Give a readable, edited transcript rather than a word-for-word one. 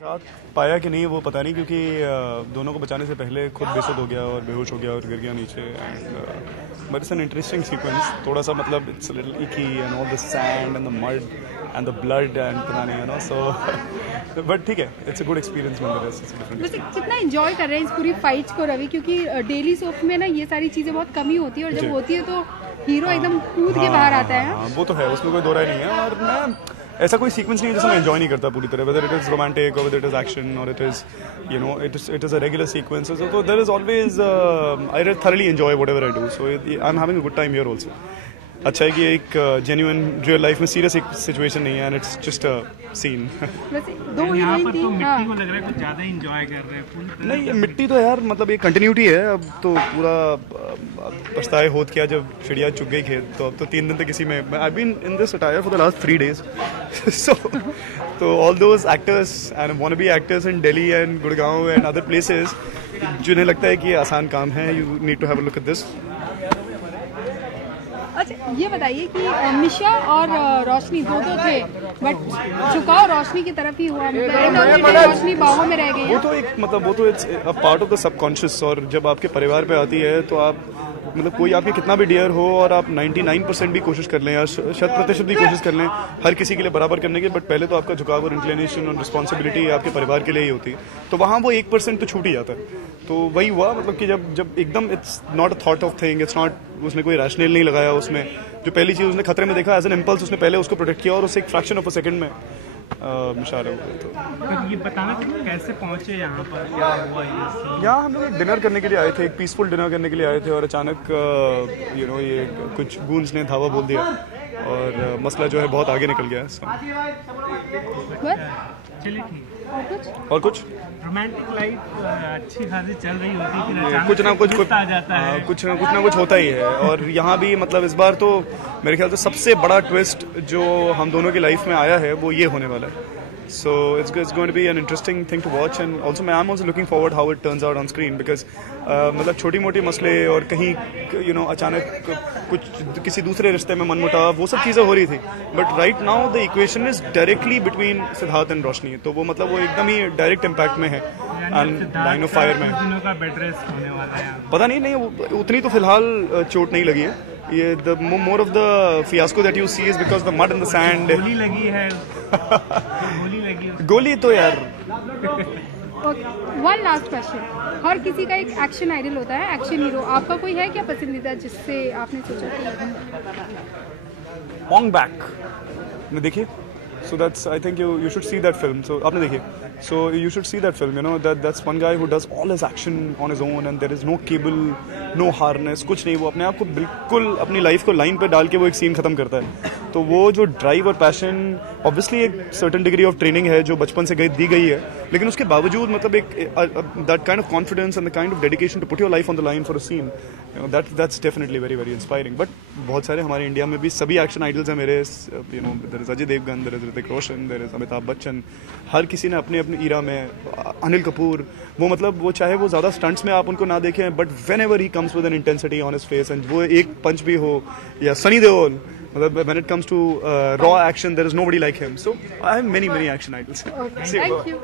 साथ पाया कि नहीं वो पता नहीं, क्योंकि दोनों को बचाने से पहले खुद बेसुध हो गया और बेहोश हो गया और गिर गया नीचे। And but it's an interesting sequence, थोड़ा सा मतलब it's little icky and all the sand and the mud and the blood and पता नहीं है ना, सो बट ठीक है, इट्स अ गुड एक्सपीरियंस। वैसे कितना एंजॉय कर रहे हैं इस पूरी फाइट को रवि, क्योंकि डेली सोप में ना ये सारी चीजें बहुत कम ही होती है और जब होती है तो हीरो एकदम कूद के बाहर आता है। वो तो है, उसमें कोई दो राय नहीं है। और मैं ऐसा कोई सीक्वेंस नहीं है जिसे मैं एंजॉय नहीं करता पूरी तरह, वेदर इट इज रोमांटिक और वेदर इट इज एक्शन और it is you know it is a regular sequence, so there is always I thoroughly enjoy whatever I do, so I am having a good time here also. अच्छा है कि एक genuine real life में serious एक situation नहीं है and it's just a scene. यहाँ पर तो मिट्टी को लग रहा है कुछ ज्यादा एंजॉय कर रहे हैं। नहीं, मिट्टी तो यार मतलब एक कंटिन्यूटी है। अब तो पूरा पछताए होत किया जब चिड़िया चुग गई खेत, तो अब तो 3 दिन तक इसी में I been in this attire for the last 3 days। so all those actors and wannabe actors in Delhi and Gurgaon and other places जिन्हें लगता है कि ये आसान काम है, you need to have a look at this। अच्छा ये बताइए कि मिशा और रोशनी दो थे, बट झुकाव रोशनी की तरफ ही हुआ, मतलब रोशनी बाहों में रह गई। वो तो एक मतलब वो तो it's a part of the subconscious, और जब आपके परिवार पे आती है तो आप मतलब कोई आपके कितना भी डियर हो और आप 99% भी कोशिश कर लें या 100% भी कोशिश कर लें हर किसी के लिए बराबर करने की, बट पहले तो आपका झुकाव और इंक्लिनेशन और रिस्पॉन्सिबिलिटी आपके परिवार के लिए ही होती है, तो वहाँ वो 1% तो छूट ही जाता है। तो वही हुआ, मतलब कि जब एकदम it's not a thought of thing, it's not, उसने कोई रैशनल नहीं लगाया उसमें। जो पहली चीज़ उसने खतरे में देखा एज एन इम्पल्स, उसने पहले उसको प्रोटेक्ट किया और उससे एक फ्रैक्शन ऑफ अ सेकंड में इशारा हो गया। तो ये बताना कि कैसे पहुंचे यहाँ पर, क्या हुआ ये? यहाँ हम लोग एक डिनर करने के लिए आए थे, एक पीसफुल डिनर करने के लिए आए थे, और अचानक यू नो ये कुछ गूंज ने धावा बोल दिया और मसला जो है बहुत आगे निकल गया है। चलिए ठीक। और कुछ रोमांटिक लाइफ अच्छी खासी चल रही होती है, फिर कुछ ना कुछ आ जाता है, कुछ ना कुछ होता ही है। और यहाँ भी मतलब इस बार तो मेरे ख्याल से सबसे बड़ा ट्विस्ट जो हम दोनों की लाइफ में आया है वो ये होने वाला है। So it's going to be an interesting thing to watch, and also I'm also looking forward how it turns out on screen, because मतलब छोटी मोटी मसले और कहीं you know अचानक कुछ किसी दूसरे रिश्ते में मनमुटाव, वो सब चीज़ें हो रही थी, but right now the equation is directly between Siddharth and Roshni, तो वो मतलब वो एकदम ही डायरेक्ट इम्पैक्ट में है एंड लाइन ऑफ फायर में। का बेड रेस्ट होने वाला है, पता नहीं उतनी तो फिलहाल चोट नहीं लगी है। ये the more of the fiasco that you see is because the mud and the sand. गोली लगी है गोली तो यार। वन लास्ट क्वेश्चन, हर किसी का एक एक्शन आइडल होता है, एक्शन हीरो, आपका कोई है क्या पसंदीदा जिससे आपने सोचा? ऑन बैक ने देखिए, so that's I think you should see that film, so आपने देखिए, so you should see that film, you know that's one guy who does all his action on his own and there is no cable, no harness, कुछ नहीं, वो अपने आप को बिल्कुल अपनी लाइफ को लाइन पे डाल के वो एक सीन खत्म करता है। तो वो जो ड्राइव और पैशन, ऑब्वियसली एक सर्टेन डिग्री ऑफ ट्रेनिंग है जो बचपन से दी गई है, लेकिन उसके बावजूद मतलब एक that kind of confidence and the kind of dedication to put your life on the line for a scene, that's definitely very very inspiring. But बहुत सारे हमारे इंडिया में भी सभी एक्शन आइडल्स हैं मेरे, you know there is Ajay Devgn, there is Hrithik Roshan, there is Amitabh Bachchan, हर किसी ने अपने अपने ईरा में, अनिल कपूर, वो मतलब वो चाहे वो ज़्यादा स्टंट्स में आप उनको ना देखें, but whenever he comes with an intensity on his face, and वो एक पंच भी हो, या Sunny Deol, when it comes to raw action, there is nobody like him. So I have many action idols. Okay, thank you.